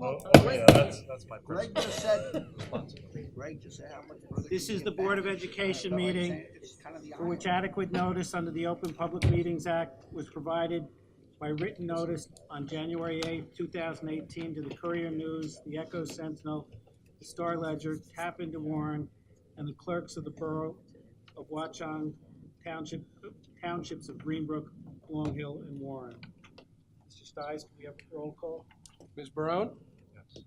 Yeah, that's my Greg personal just said, Greg just said how much further. This can is you the get Board of back? Education But like meeting saying it's kind of the for which irony. adequate notice under the Open Public Meetings Act was provided by written notice on January 8th, 2018 to the Courier News, the Echo Sentinel, the Star Ledger, Tap into Warren, and the clerks of the Borough of Watchung Townships of Greenbrook, Long Hill, and Warren. Mr. Stiles, can we have a roll call? Ms. Barone? Yes.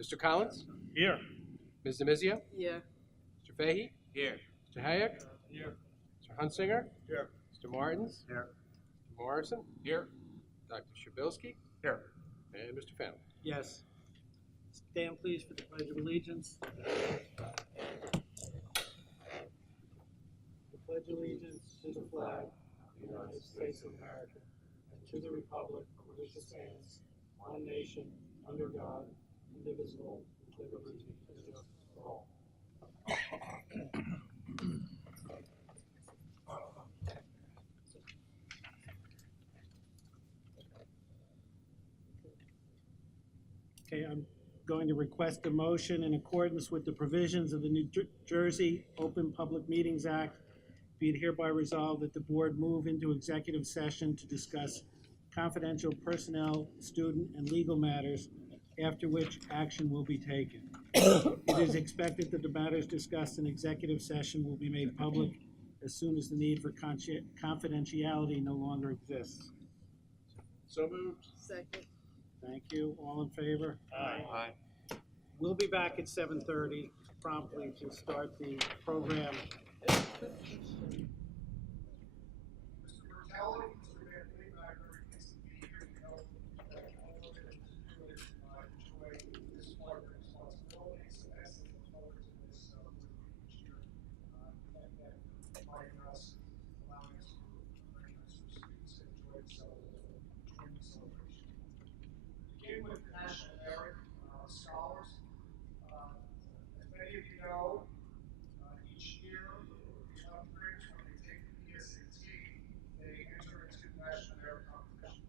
Mr. Collins? Here. Ms. Demizia? Yeah. Mr. Fahey? Here. Mr. Hayek? Here. Mr. Hunsinger? Here. Mr. Martins? Here. Mr. Morrison? Here. Dr. Shabilsky? Here. And Mr. Fennel. Yes. Stand please for the Pledge of Allegiance. I pledge allegiance to the flag of the United States of America and to the republic for which it stands, one nation, under God, indivisible, with liberty and justice for all. Okay, I'm going to request a motion in accordance with the provisions of the New Jersey Open Public Meetings Act. Be it hereby resolved that the board move into executive session to discuss confidential personnel, student, and legal matters, after which action will be taken. It is expected that the matters discussed in executive session will be made public as soon as the need for confidentiality no longer exists. So moved. Second. Thank you. All in favor? Aye. We'll be back at 7:30 promptly to start the program. Begin with the National Merit Scholars. As many of you know, each year, undergraduates, when they take the PSAT, they enter into the National Merit Competition,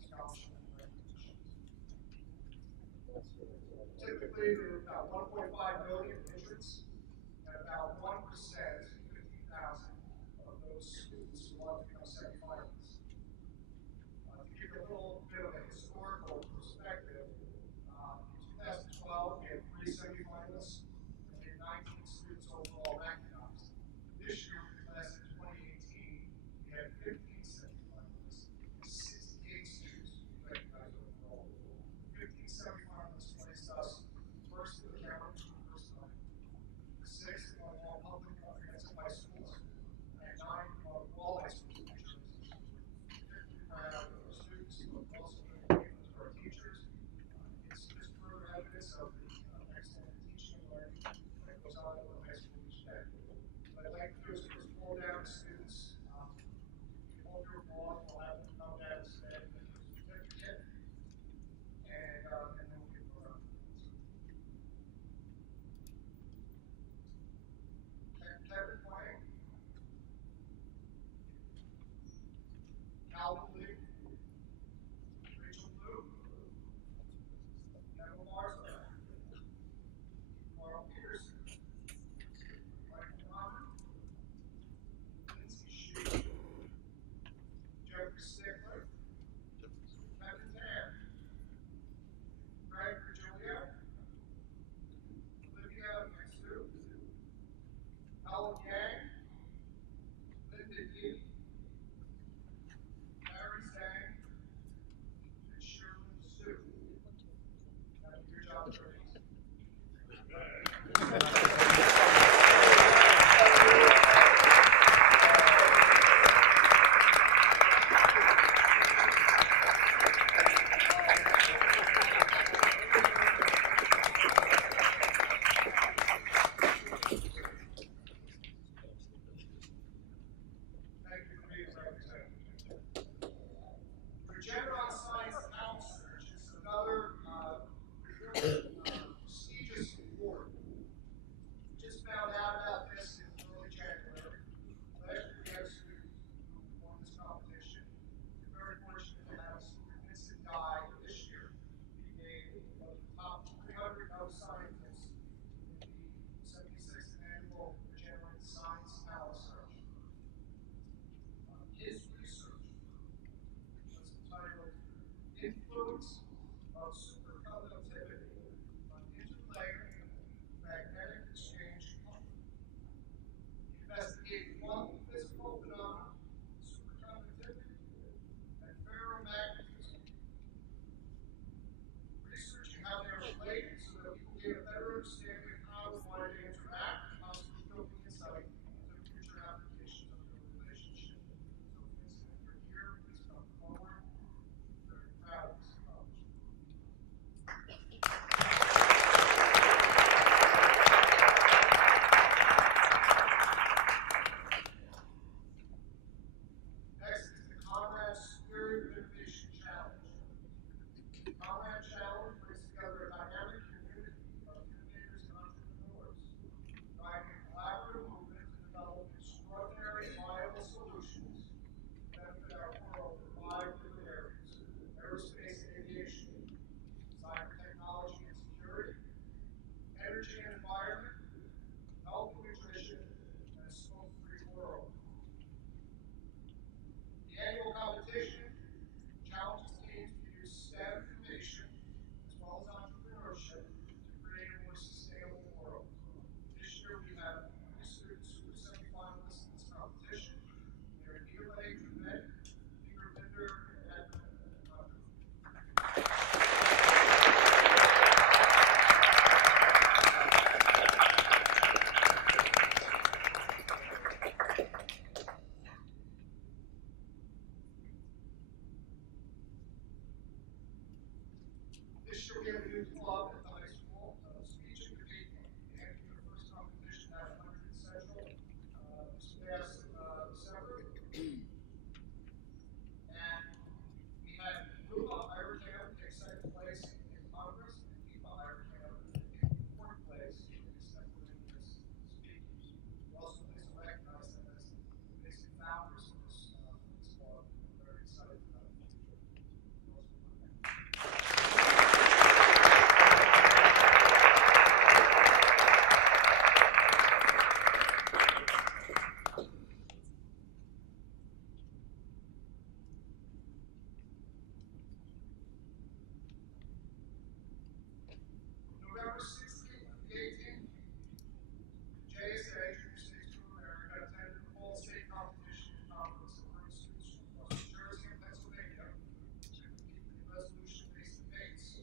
scholarship and recognition. Typically, there are about 1.5 million entrants, and about 1%, 50,000 of those students who want to become semifinalists. To give you a little bit of a historical perspective, in 2012, we had 3 semifinalists, and we had 19 students overall recognized. This year, for the class of 2018, we had 15 semifinalists, and 68 students recognized overall. 15 semifinalists placed us first in the county for the first time, the 6th among all public comprehensive high schools, and 9 among all high schools in New Jersey. Particularly proud of our students, but also very grateful to our teachers. It's just further evidence of the excellent teaching and learning that goes on in the high school each day. What I'd like to do is just pull down the students. You hold your applause, we'll have them come down and stand and give a certificate. And then we'll give them around. Kevin Wang, Calvin Lee, Rachel Blue, Kevin Larson, Carl Peterson, Mike Palmer, Lindsay Shee, Jeffrey Stickler, Kevin Tan, Greg Virgilio, Olivia Mixu, Helen Yang, Linda Yee, Larry Zhang, and Sherman Sue. Good job, trainees. Thank you for being represented. Regeneron Science Counselors is another prestigious award. We just found out about this in early January. Last year we had a student who won this competition. We're very fortunate to have a student This year we have a new club at the high school, speech and debate club. They had their first competition at 100 Central this past December. And we had Luba Iracam take second place in Congress, and Eva Iracam take fourth place in extemporaneous speakers. We also pleased to recognize them as the basic founders of this club. We're very excited about the future. November 16th and 18th, JSA, Junior States of America, attended the Fall State Competition and Conference that brings students from across New Jersey and Pennsylvania to compete in resolution-based debates.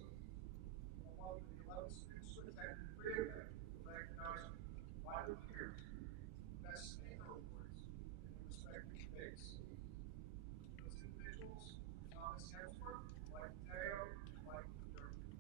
Among the 11 students who attended, 3 of them were recognized by their peers with Best Speaker Awards in their respective debates. Those individuals were Thomas Hemsworth, Mike Mateo, and Mike Durkin.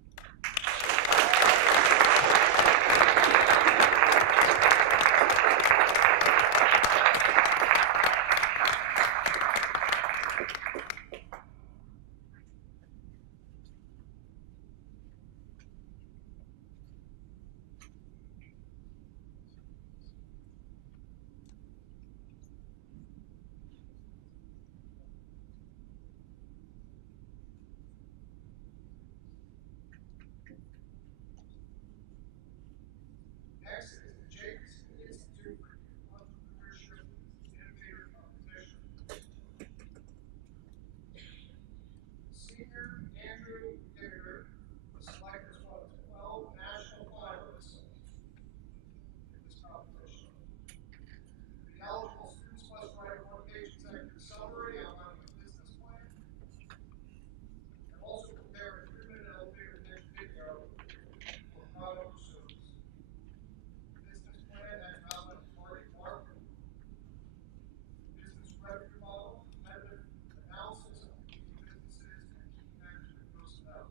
Next is the Jacobson Institute for Entrepreneurship Innovator Competition. Senior Andrew Gibber was selected as one of 12 national finalists in this competition. The eligible students must write a one-page executive summary outlining a business plan and also prepare a 3-minute elevator pitch video for product or service. Business plan and relevant target market, business revenue model, competitive analysis of competing businesses, and key management personnel.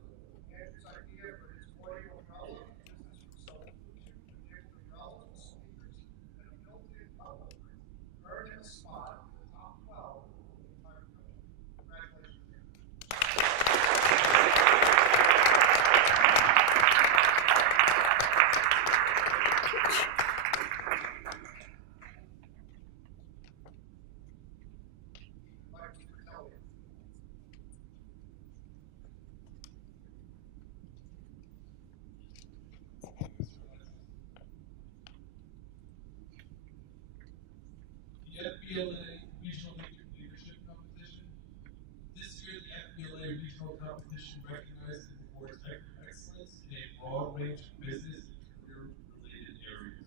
Andrew's idea for his audio umbrella, business from self-Bluetooth, enabled umbrellas with speakers and a built-in bubble, earned him a spot in the top 12 of the entire company. Congratulations, Andrew. Mike Fratelli. The FBLA Regional Leadership Competition. This year, the FBLA Regional Competition recognizes and rewards excellence in a broad range of business and career-related areas.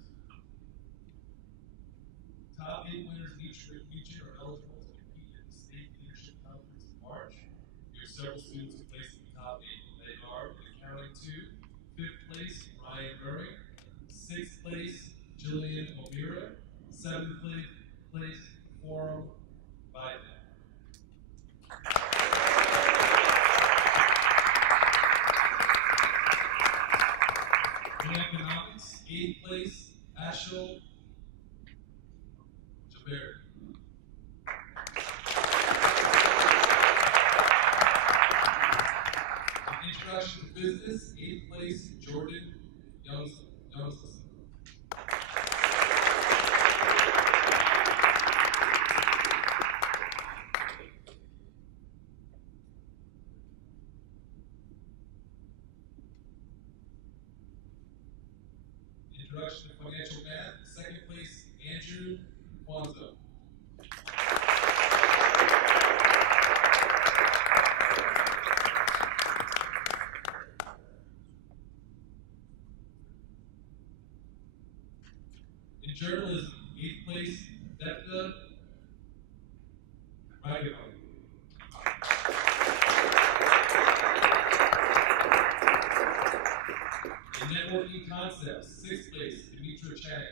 Top 8 winners in each region are eligible to compete at the State Leadership Conference in March. There are several students who placed in the top 8. They are, in accounting 2, 5th place, Ryan Murray, 6th place, Jillian O'Meara, 7th place, Forum Biden. In economics, 8th place, Ashel Jabari. Introduction to business, 8th place, Jordan Youngsley. Introduction to financial math, 2nd place, Andrew Kwanzaa. In journalism, 8th place, Depta Ragavan. In networking concepts, 6th place, Dimitra Chang.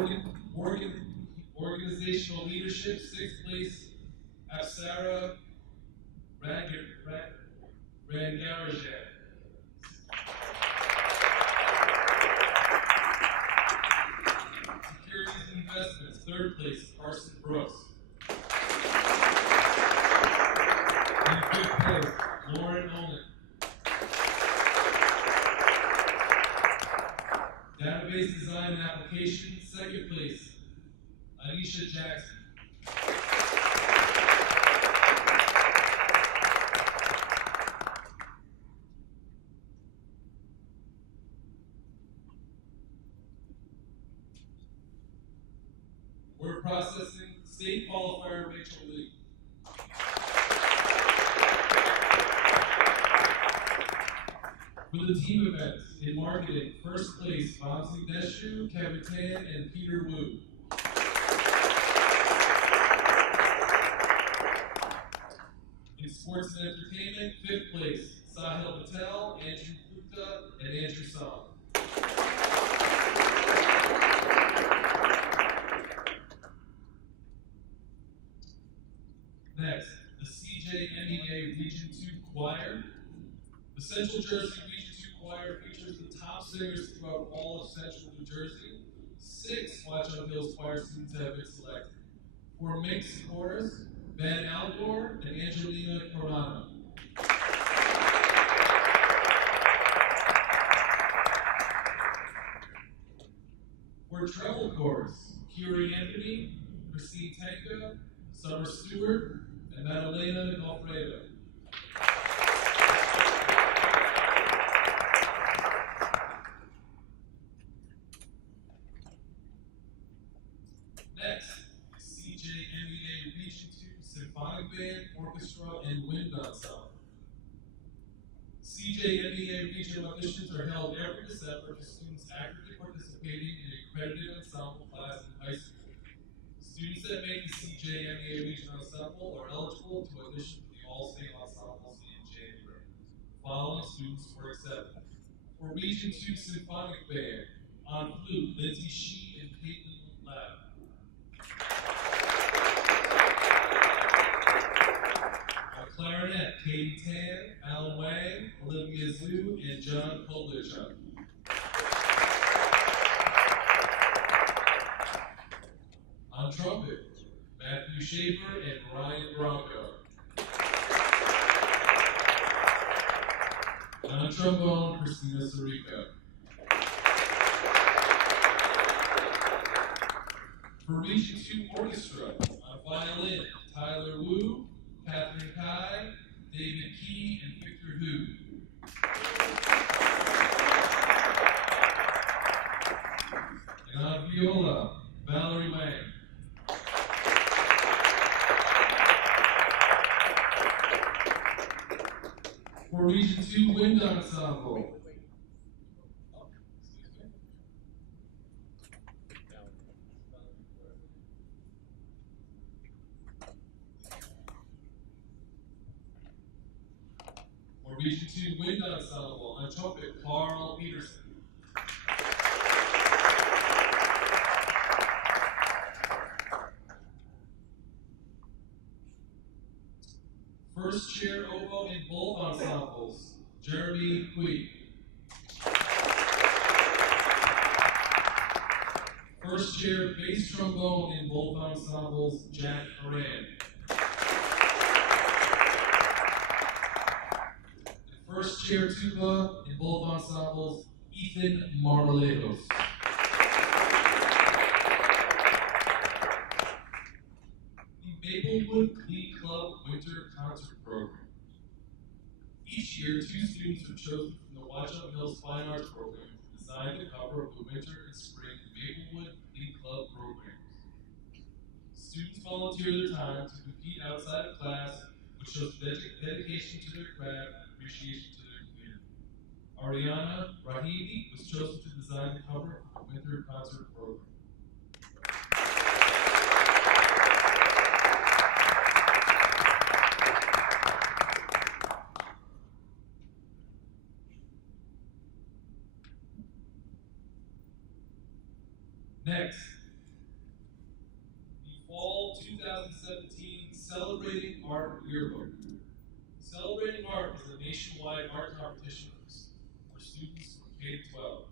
In organizational leadership, 6th place, Apsara Rangarajan. Securities and Investments, third place, Carson Brooks. In fifth place, Lauren Olin. Database Design and Application, second place, Anisha Jackson. Word Processing, state qualifier, Rachel Lee. For the team events, in marketing, first place, Vamsi Deshu, Kevin Tan, and Peter Wu. In sports and entertainment, fifth place, Sahil Patel, Andrew Gupta, and Andrew Song. Next, the CJMEA Region 2 Choir. The Central Jersey Region 2 Choir features the top singers throughout all of Central New Jersey. 6 Watch on Hills choir students have been selected. For mixed chorus, Van Algor and Angelina Corano. For treble chorus, Kiri Anthony, Christine Tanka, Summer Stewart, and Madalena Alfredo. Next, CJMEA Region 2 Symphonic Band, Orchestra, and Wind Ensemble. CJMEA regional auditions are held every December for students actively participating in a accredited ensemble class in high school. Students that make the CJMEA regional ensemble are eligible to audition for the all-state ensembles in January. The following students were accepted. For Region 2 Symphonic Band, on flute, Lindsay Shee and Caitlin Lab. On clarinet, Katie Tan, Alan Wang, Olivia Zhu, and John Koblichuk. On trumpet, Matthew Schaefer and Ryan Bronco. On trombone, Christina Sarica. For Region 2 Orchestra, on violin, Tyler Wu, Catherine Kai, David Key, and Victor Hu. And on viola, Valerie Wang. For Region 2 Wind Ensemble, Region 2 Wind Ensemble, on trumpet, Carl Peterson. First chair oboe in both ensembles, Jeremy Quee. First chair bass trombone in both ensembles, Jack Moran. First chair tuba in both ensembles, Ethan Marmalejos. The Maplewood Glee Club Winter Concert Program. Each year, 2 students are chosen from the Watch Up Hills Fine Arts Program to design the cover of the winter and spring Maplewood Glee Club programs. Students volunteer their time to compete outside of class, which shows dedication to their craft and appreciation to their community. Ariana Rahimi was chosen to design the cover of the winter concert program. Next, the Fall 2017 Celebrating Art Yearbook. Celebrating Art is a nationwide art competition for students from K to 12.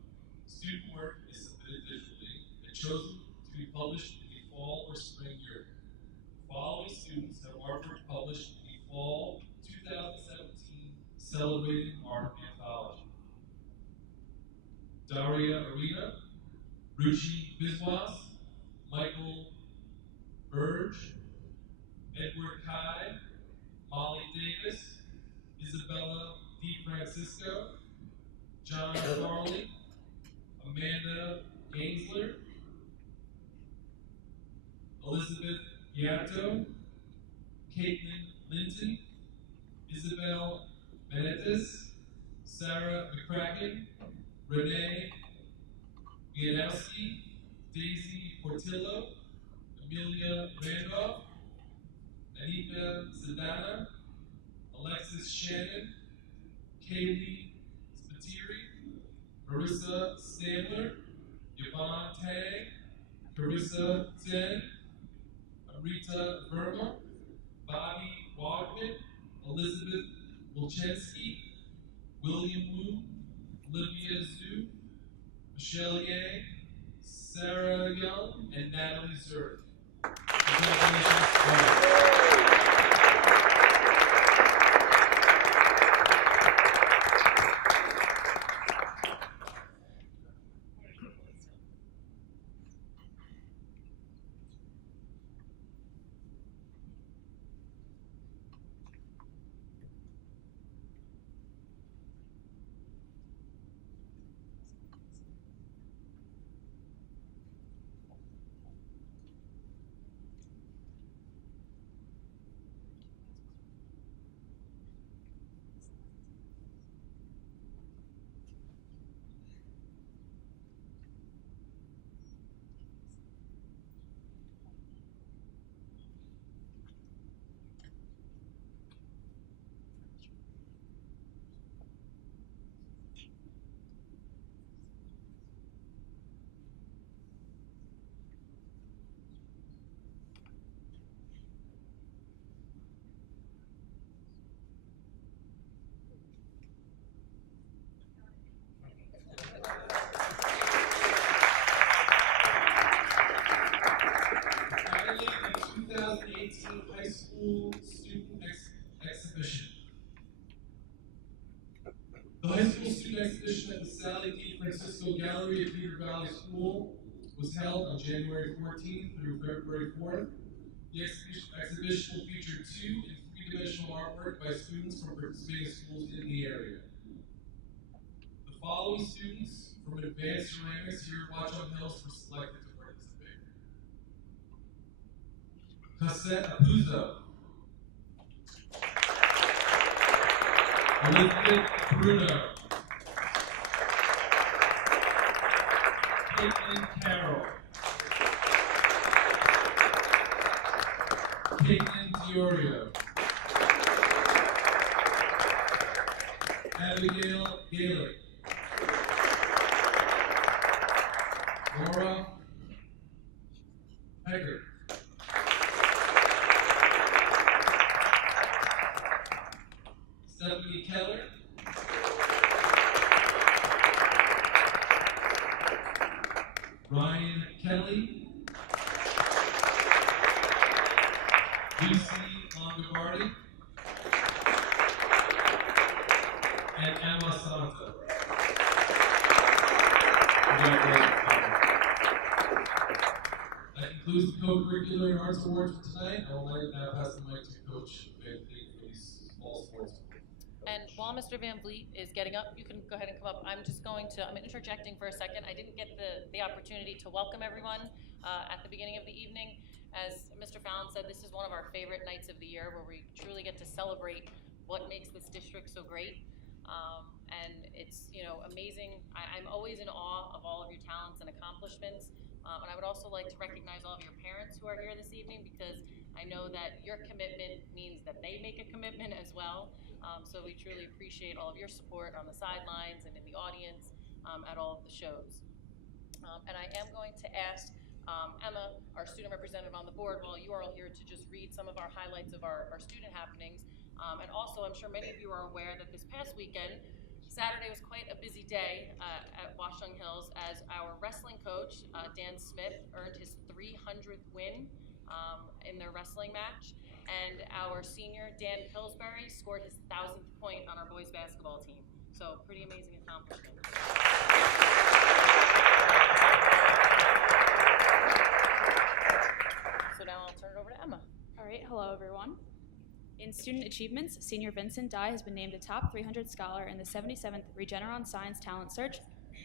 Student work is submitted digitally and chosen to be published in the fall or spring year. The following students have artwork published in the fall 2017 Celebrating Art Anthology: Daria Arena, Ruchi Biswas, Michael Burge, Edward Kai, Molly Davis, Isabella DeFrancisco, John Farley, Amanda Gainsler, Elizabeth Giatto, Caitlin Linton, Isabel Menendez, Sarah McCracken, Renee Wianowski, Daisy Portillo, Amelia Randolph, Anita Zadana, Alexis Shannon, Kaylee Spiteri, Marissa Sandler, Yvonne Tang, Carissa Zen, Amrita Verma, Bobby Wagman, Elizabeth Wilczewski, William Wu, Olivia Zhu, Michelle Yang, Sarah Young, and Natalie Zurich. Congratulations. Finally, the 2018 High School Student Exhibition. The High School Student Exhibition at the Sally D. Francisco Gallery at Beaver Valley School was held on January 14th through February 4th. The exhibition will feature 2- and 3-dimensional artwork by students from participating schools in the area. The following students from advanced ceramics here at Watchung Hills were selected to participate: Cassette Apuzzo, Elizabeth Bruno, Caitlin Carroll, Caitlin Diorio, Abigail Gaelic, Laura Pecker, Stephanie Keller, Ryan Kelly, Lucy Longobardi, and Emma Santa. Congratulations. That concludes the co-curricular and arts awards for tonight. I will now pass the mic to Coach Van Vliet for these fall sports. And while Mr. Van Vliet is getting up, you can go ahead and come up. I'm interjecting for a second. I didn't get the opportunity to welcome everyone at the beginning of the evening. As Mr. Fallon said, this is one of our favorite nights of the year where we truly get to celebrate what makes this district so great. And it's, amazing. I'm always in awe of all of your talents and accomplishments. And I would also like to recognize all of your parents who are here this evening, because I know that your commitment means that they make a commitment as well. So we truly appreciate all of your support on the sidelines and in the audience at all of the shows. And I am going to ask Emma, our student representative on the board, while you are all here, to just read some of our highlights of our student happenings. And also, I'm sure many of you are aware that this past weekend, Saturday was quite a busy day at Washington Hills as our wrestling coach, Dan Smith, earned his 300th win in their wrestling match. And our senior, Dan Pillsbury, scored his 1,000th point on our boys basketball team. So pretty amazing accomplishment. So now I'll turn it over to Emma. All right, hello everyone. In student achievements, senior Vincent Dye has been named a top 300 scholar in the 77th Regeneron Science Talent Search.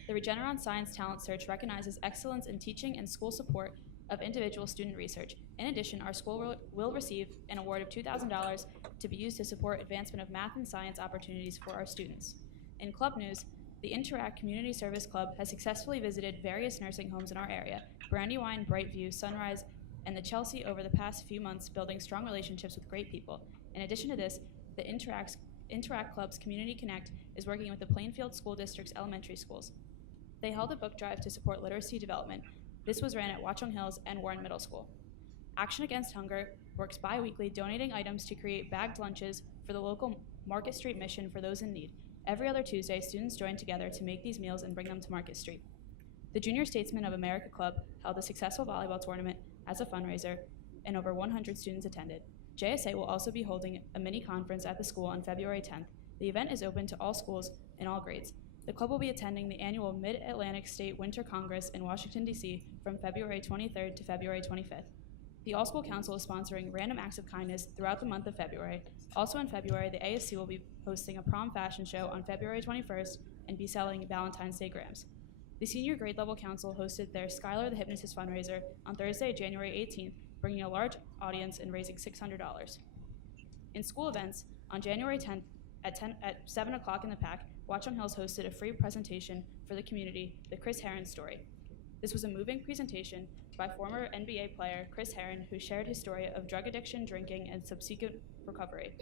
The Regeneron Science Talent Search recognizes excellence in teaching and school support of individual student research. In addition, our school will receive an award of $2,000 to be used to support advancement of math and science opportunities for our students. In club news, the Interact Community Service Club has successfully visited various nursing homes in our area, Brandywine, Brightview, Sunrise, and the Chelsea over the past few months, building strong relationships with great people. In addition to this, the Interact Club's Community Connect is working with the Plainfield School District's elementary schools. They held a book drive to support literacy development. This was ran at Watchung Hills and Warren Middle School. Action Against Hunger works bi-weekly, donating items to create bagged lunches for the local Market Street mission for those in need. Every other Tuesday, students join together to make these meals and bring them to Market Street. The Junior Statesmen of America Club held a successful volleyball tournament as a fundraiser, and over 100 students attended. JSA will also be holding a mini conference at the school on February 10th. The event is open to all schools in all grades. The club will be attending the annual Mid-Atlantic State Winter Congress in Washington, D.C. from February 23rd to February 25th. The All School Council is sponsoring random acts of kindness throughout the month of February. Also in February, the ASC will be hosting a prom fashion show on February 21st and be selling Valentine's Day grams. The Senior Grade Level Council hosted their Skylar the Hypnotist fundraiser on Thursday, January 18th, bringing a large audience and raising $600. In school events, on January 10th at 7 o'clock in the PAC, Watchung Hills hosted a free presentation for the community, The Chris Herron Story. This was a moving presentation by former NBA player Chris Herron, who shared his story of drug addiction, drinking, and subsequent recovery.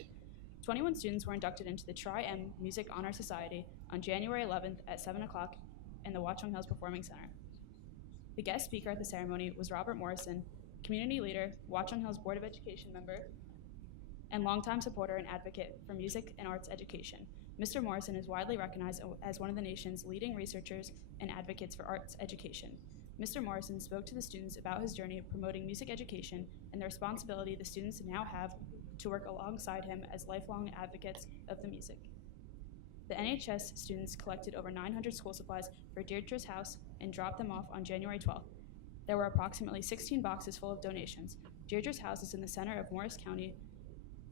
21 students were inducted into the Tri-M Music Honor Society on January 11th at 7 o'clock in the Watchung Hills Performing Center. The guest speaker at the ceremony was Robert Morrison, community leader, Watchung Hills Board of Education member, and longtime supporter and advocate for music and arts education. Mr. Morrison is widely recognized as one of the nation's leading researchers and advocates for arts education. Mr. Morrison spoke to the students about his journey of promoting music education and the responsibility the students now have to work alongside him as lifelong advocates of the music. The NHS students collected over 900 school supplies for Deirdre's house and dropped them off on January 12th. There were approximately 16 boxes full of donations. Deirdre's house is in the center of Morris County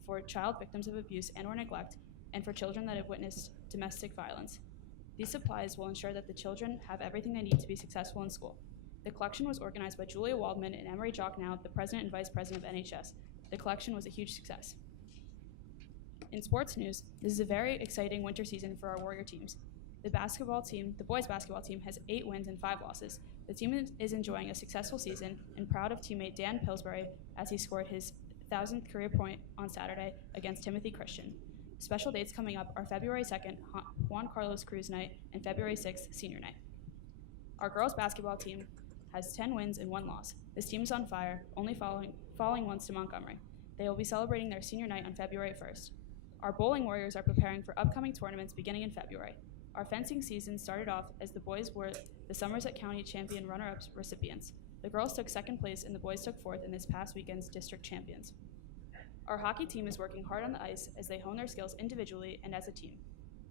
for child victims of abuse and or neglect, and for children that have witnessed domestic violence. These supplies will ensure that the children have everything they need to be successful in school. The collection was organized by Julia Waldman and Emery Jocknow, the president and vice president of NHS. The collection was a huge success. In sports news, this is a very exciting winter season for our Warrior teams. The boys basketball team has 8 wins and 5 losses. The team is enjoying a successful season and proud of teammate Dan Pillsbury as he scored his 1,000th career point on Saturday against Timothy Christian. Special dates coming up are February 2nd, Juan Carlos Cruz Night, and February 6th, Senior Night. Our girls basketball team has 10 wins and 1 loss. This team is on fire, only falling once to Montgomery. They will be celebrating their Senior Night on February 1st. Our bowling Warriors are preparing for upcoming tournaments beginning in February. Our fencing season started off as the boys were the Somerset County Champion runner-up recipients. The girls took 2nd place and the boys took 4th in this past weekend's district champions. Our hockey team is working hard on the ice as they hone their skills individually and as a team.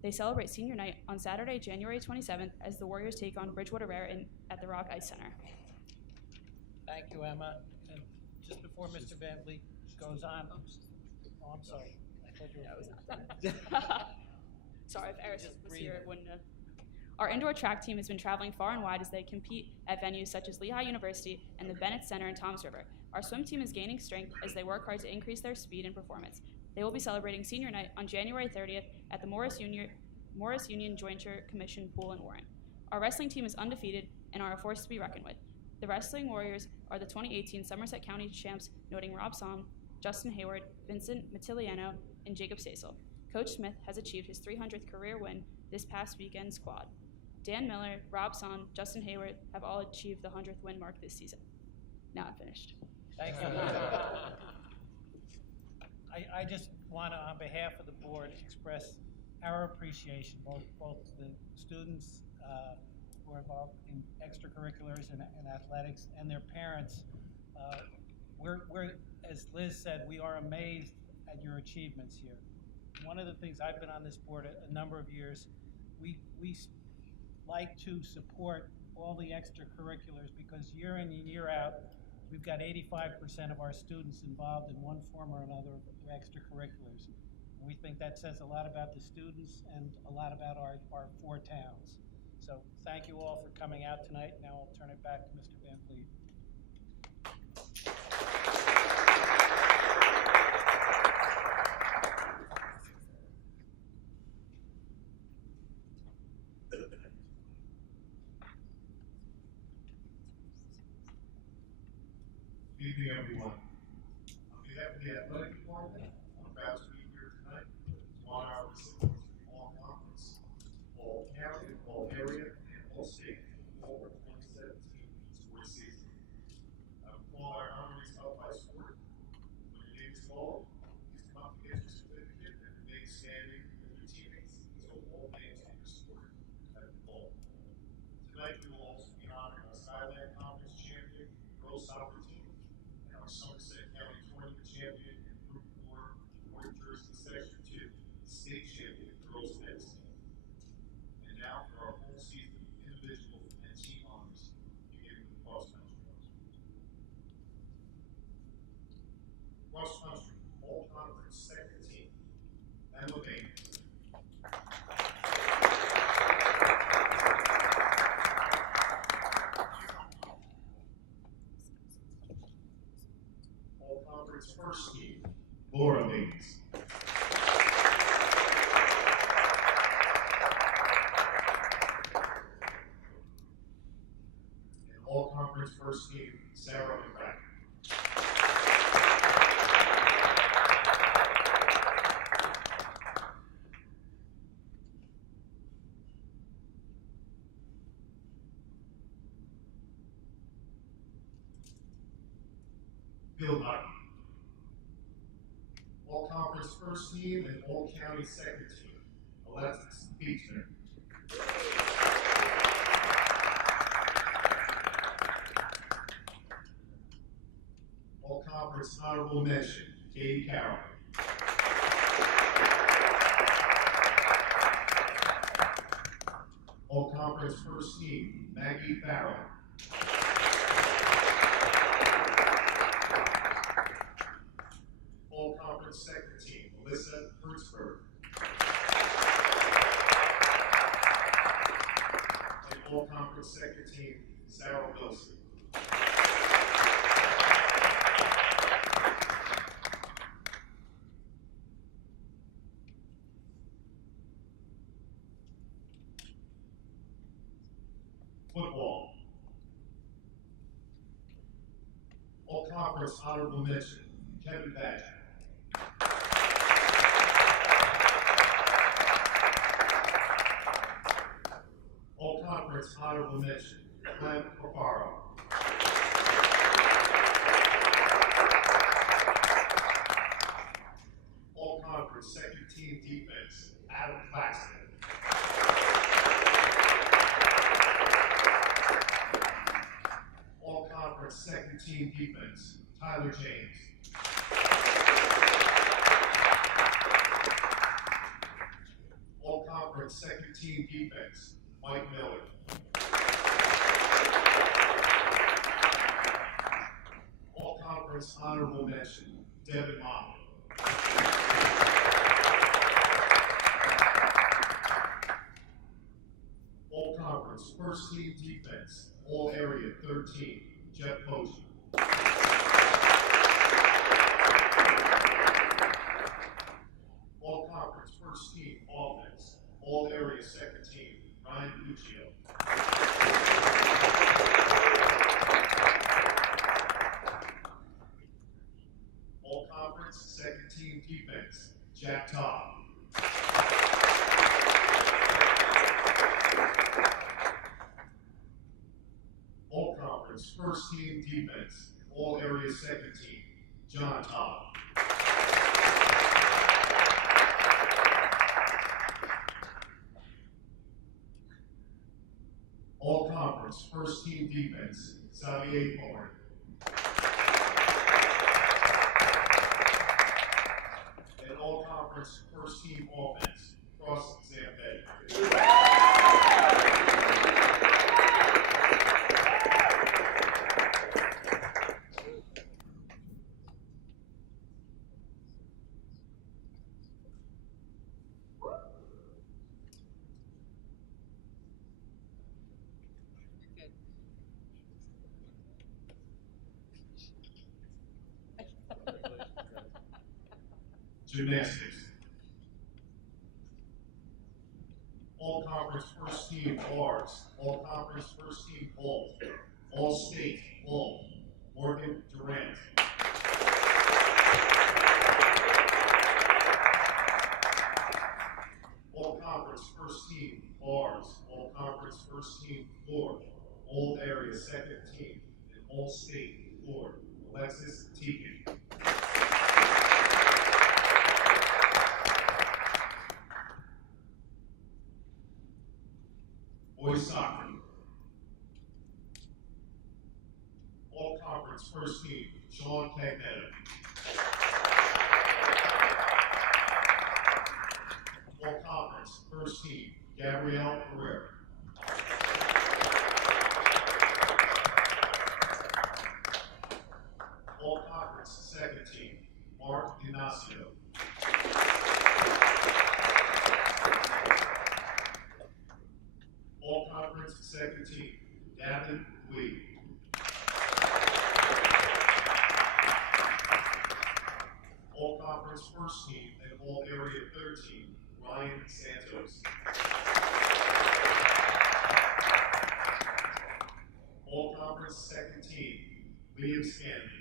They celebrate Senior Night on Saturday, January 27th, as the Warriors take on Bridgewater Raritan at the Rock Ice Center. Thank you, Emma. And just before Mr. Van Vliet goes on, oh, I'm sorry. I thought you were. Sorry, if Eris was here, it wouldn't have. Our indoor track team has been traveling far and wide as they compete at venues such as Lehigh University and the Bennett Center in Toms River. Our swim team is gaining strength as they work hard to increase their speed and performance. They will be celebrating Senior Night on January 30th at the Morris Union Jointure Commission pool in Warren. Our wrestling team is undefeated and are a force to be reckoned with. The Wrestling Warriors are the 2018 Somerset County champs, noting Rob Somm, Justin Hayward, Vincent Mattiliano, and Jacob Sasel. Coach Smith has achieved his 300th career win this past weekend's quad. Dan Miller, Rob Somm, Justin Hayward have all achieved the 100th win mark this season. Now I'm finished. Thank you. I just want to, on behalf of the board, express our appreciation, both to the students who are involved in extracurriculars and athletics and their parents. We're, as Liz said, we are amazed at your achievements here. One of the things, I've been on this board a number of years, we like to support all the extracurriculars because year in and year out, we've got 85% of our students involved in one form or another of extracurriculars. We think that says a lot about the students and a lot about our 4 towns. So thank you all for coming out tonight. Now I'll turn it back to Mr. Van Vliet. Good evening, everyone. On behalf of the athletic department, I'm proud to be here tonight to honor our recipients from all conference, all county, all area, and all state for the 2017 sports season. I would call our honorees up by sport. When your name is called, please come up and get your certificate and remain standing with your teammates until all names in your sport have been called. Tonight, we will also be honoring our Skyland Conference champion girls soccer team and our Somerset County tournament champion in Group 4, North Jersey Section 2, state champion girls men's team. And now for our full season individual and team honors, beginning with cross country. Cross country, all conference second team, Emma Bain. All conference first team, Laura Bates. And all conference first team, Sarah McCracken. Field hockey. All conference first team and all county second team, Alexis Beechner. All conference honorable mention, Katie Carroll. All conference first team, Maggie Farrell. All conference second team, Melissa Hertzberg. And all conference second team, Sarah Wilson. Football. All conference honorable mention, Kevin Badger. All conference honorable mention, Clem Paparo. All conference second team defense, Adam Claxton. All conference second team defense, Tyler James. All conference second team defense, Mike Miller. All conference honorable mention, Devin Moffett. All conference first team defense, all area 13, Jeff Posey. All conference first team offense, all area second team, Ryan Luccio. All conference second team defense, Jack Todd. All conference first team defense, all area second team, John Todd. defense, Xavier Horn. And all conference first team offense, Cross Zampet. Gymnastics. All conference first team bars, all conference first team vault, all state vault, Morgan Durant. All conference first team bars, all conference first team floor, all area second team, and all state floor, Alexis Teagan. Boys soccer. All conference first team, Sean Cagnetta. All conference first team, Gabrielle Herrera. All conference second team, Mark Ignacio. All conference second team, Davin Lee. All conference first team and all area third team, Ryan Santos. All conference second team, Liam Scanlon.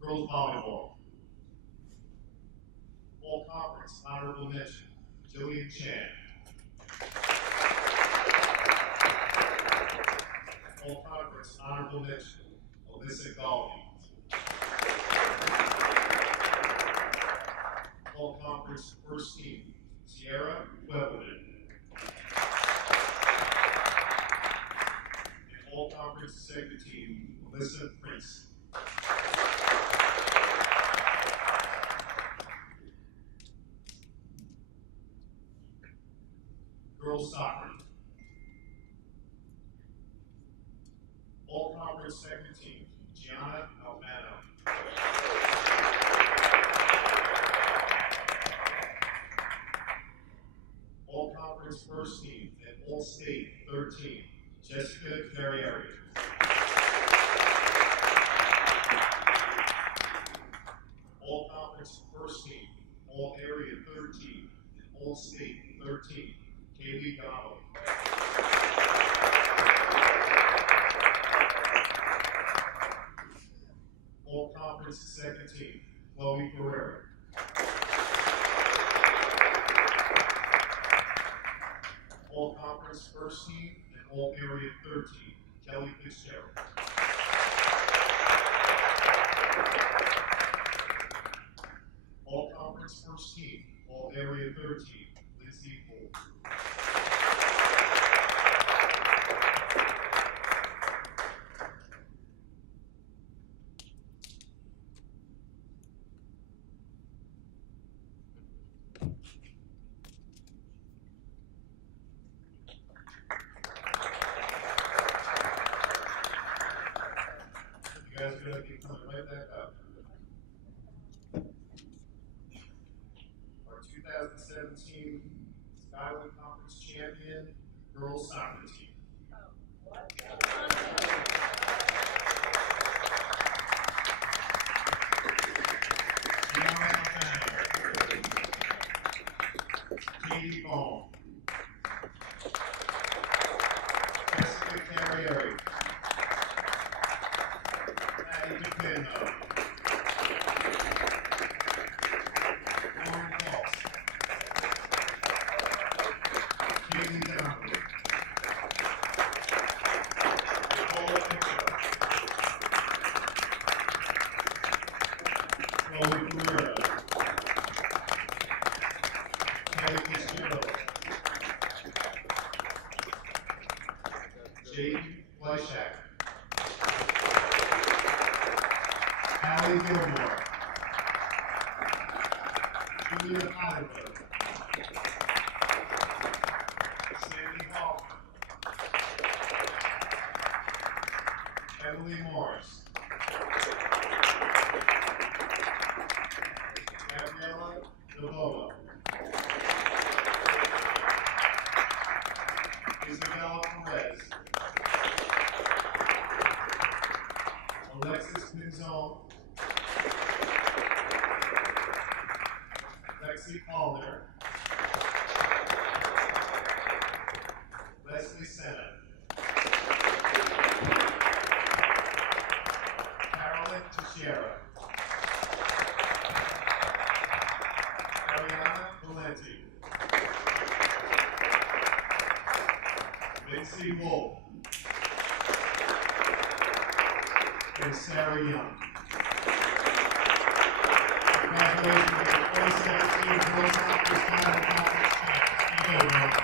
Girls volleyball. All conference honorable mention, Jillian Chan. All conference honorable mention, Alyssa Galvin. All conference first team, Sierra Webbleton. And all conference second team, Melissa Prince. Girls soccer. All conference second team, Gianna Albano. All conference first team and all state third team, Jessica Carrieri. All conference first team, all area third team, and all state third team, Kaylee Gabo. All conference second team, Chloe Ferreira. All conference first team and all area third team, Kelly Fitzgerald. All conference first team, all area third team, Lindsay Ford. You guys are gonna be coming right back up. Our 2017 Skyway Conference champion girls soccer team. Gianna Alfano. Katie Ball. Jessica Carrieri. Patty McMillan. Lauren Foss. Jamie Donovan. Gilmore. Julia Hollywood. Sandy Hoffman. Emily Morris. Gabriella DeVola. Isabella Perez. Alexis Pinzon. Lexi Calder. Leslie Senna. Carolyn Teixeira. Ariana Valenti. Lindsay Wolf. And Sarah Young. Congratulations to the 2017 Girls Hockey National Conference champions.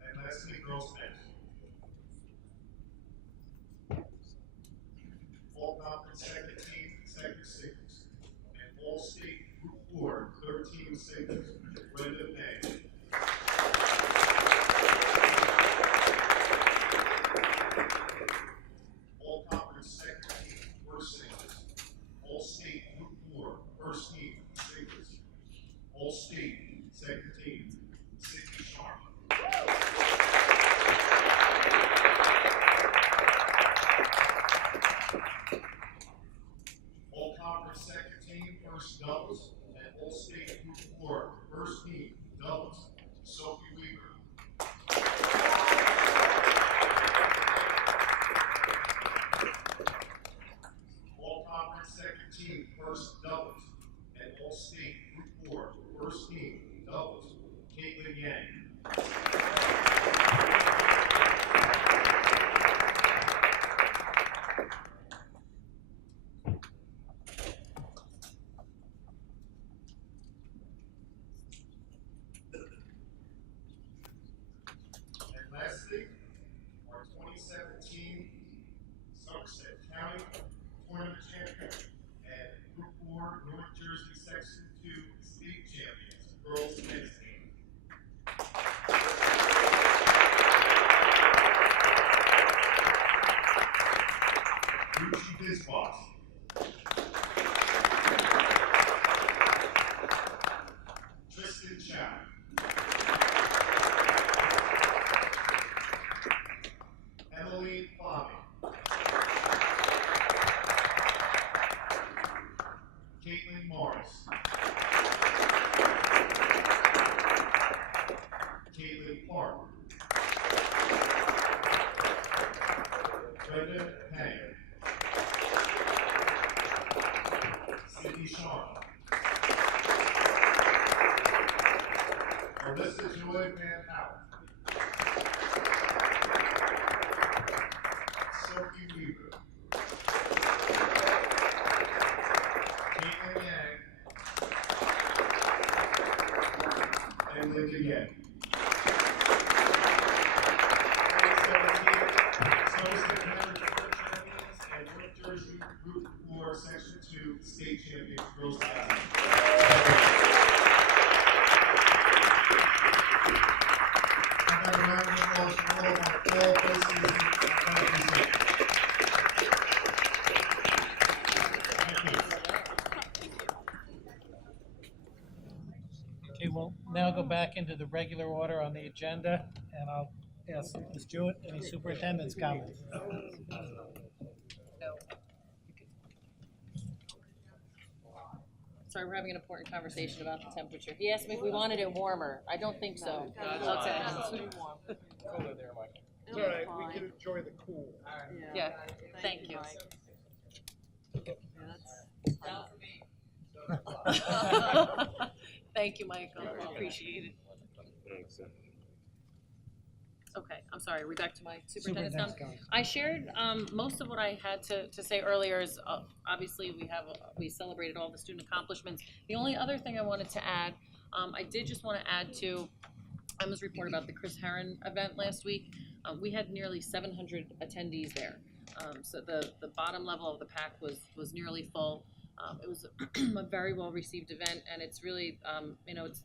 And Leslie Grossman. All conference second team, second singles. And all state group 4, third team singles. Brenda Payne. All conference second team, first singles. All state group 4, first team singles. All state second team, Sydney Sharp. All conference second team, first doubles, and all state group 4, first team doubles, Sophie Weaver. All conference second team, first doubles, and all state group 4, first team doubles, Caitlin Yang. And lastly, our 2017 Somerset County Tournament champion and Group 4 North Jersey Section 2 state champions, girls tennis team. Ruchi Biswas. Tristan Chow. Emily Fleming. Caitlin Morris. Caitlin Park. Brenda Pang. Sydney Sharp. Alyssa Joy Van Hout. Sophie Weaver. Caitlin Yang. And Linda Yang. 2017 Somerset County Tournament champions and North Jersey Group 4 Section 2 state champions girls basketball. I've got a round of applause for all of our fall postseason athletics. Thank you. Okay, we'll now go back into the regular order on the agenda, and I'll ask Ms. Jewett, any superintendent's comments? Sorry, we're having an important conversation about the temperature. He asked me if we wanted it warmer. I don't think so. Okay. Cooler there, Mike. It's all right, we can enjoy the cool. Yeah, thank you. Thank you, Michael. I appreciate it. Okay, I'm sorry, are we back to my superintendent's comment? I shared most of what I had to say earlier is obviously we celebrated all the student accomplishments. The only other thing I wanted to add, I did just want to add to Emma's report about the Chris Herron event last week. We had nearly 700 attendees there. So the bottom level of the pack was nearly full. It was a very well received event, and it's really,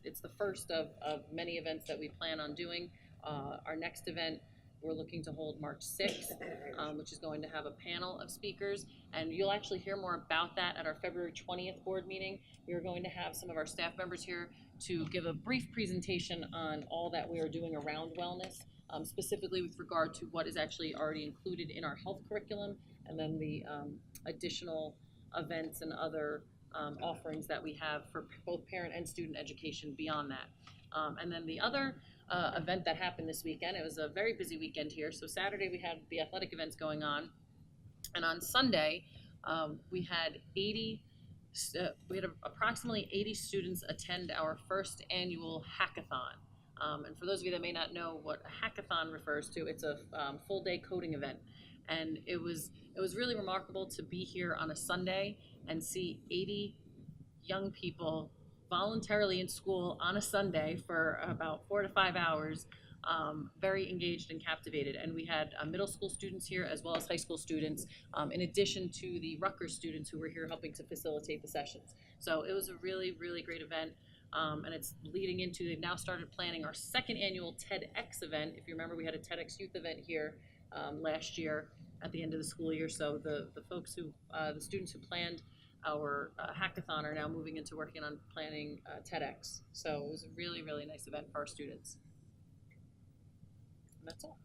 it's the first of many events that we plan on doing. Our next event we're looking to hold March 6th, which is going to have a panel of speakers, and you'll actually hear more about that at our February 20th board meeting. We are going to have some of our staff members here to give a brief presentation on all that we are doing around wellness, specifically with regard to what is actually already included in our health curriculum, and then the additional events and other offerings that we have for both parent and student education beyond that. And then the other event that happened this weekend, it was a very busy weekend here. So Saturday we had the athletic events going on, and on Sunday we had approximately 80 students attend our first annual hackathon. And for those of you that may not know what a hackathon refers to, it's a full day coding event. And it was really remarkable to be here on a Sunday and see 80 young people voluntarily in school on a Sunday for about 4 to 5 hours, very engaged and captivated. And we had middle school students here as well as high school students, in addition to the Rutgers students who were here helping to facilitate the sessions. So it was a really, really great event. And it's leading into, they've now started planning our second annual TEDx event. If you remember, we had a TEDx youth event here last year at the end of the school year. So the folks who, the students who planned our hackathon are now moving into working on planning TEDx. So it was a really, really nice event for our students. And that's all.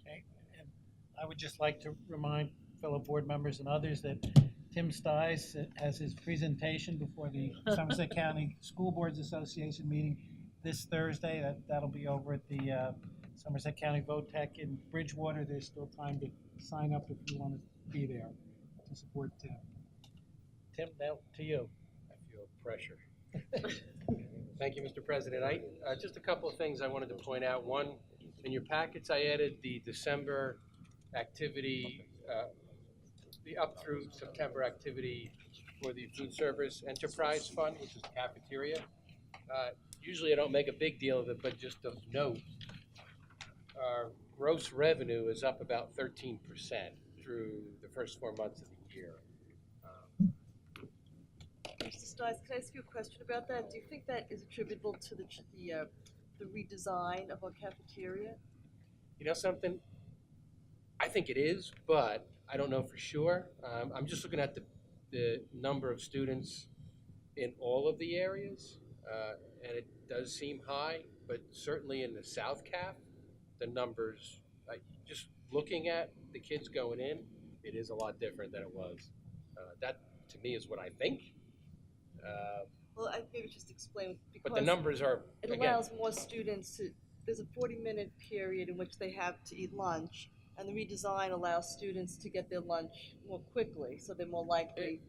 Okay, and I would just like to remind fellow board members and others that Tim Stice has his presentation before the Somerset County School Boards Association meeting this Thursday. That'll be over at the Somerset County VOTEC in Bridgewater. There's still time to sign up if you want to be there to support Tim. Tim, now to you. I feel pressure. Thank you, Mr. President. Just a couple of things I wanted to point out. One, in your packets, I added the December activity, the up through September activity for the Food Service Enterprise Fund, which is the cafeteria. Usually I don't make a big deal of it, but just of note, our gross revenue is up about 13% through the first 4 months of the year. Mr. Stice, can I ask you a question about that? Do you think that is attributable to the redesign of our cafeteria? You know something? I think it is, but I don't know for sure. I'm just looking at the number of students in all of the areas, and it does seem high, but certainly in the South Cap, the numbers, just looking at the kids going in, it is a lot different than it was. That, to me, is what I think. Well, I maybe just explain, because But the numbers are, it again, allows more students to, there's a 40-minute period in which they have to eat lunch, and the redesign allows students to get their lunch more quickly, so they're more likely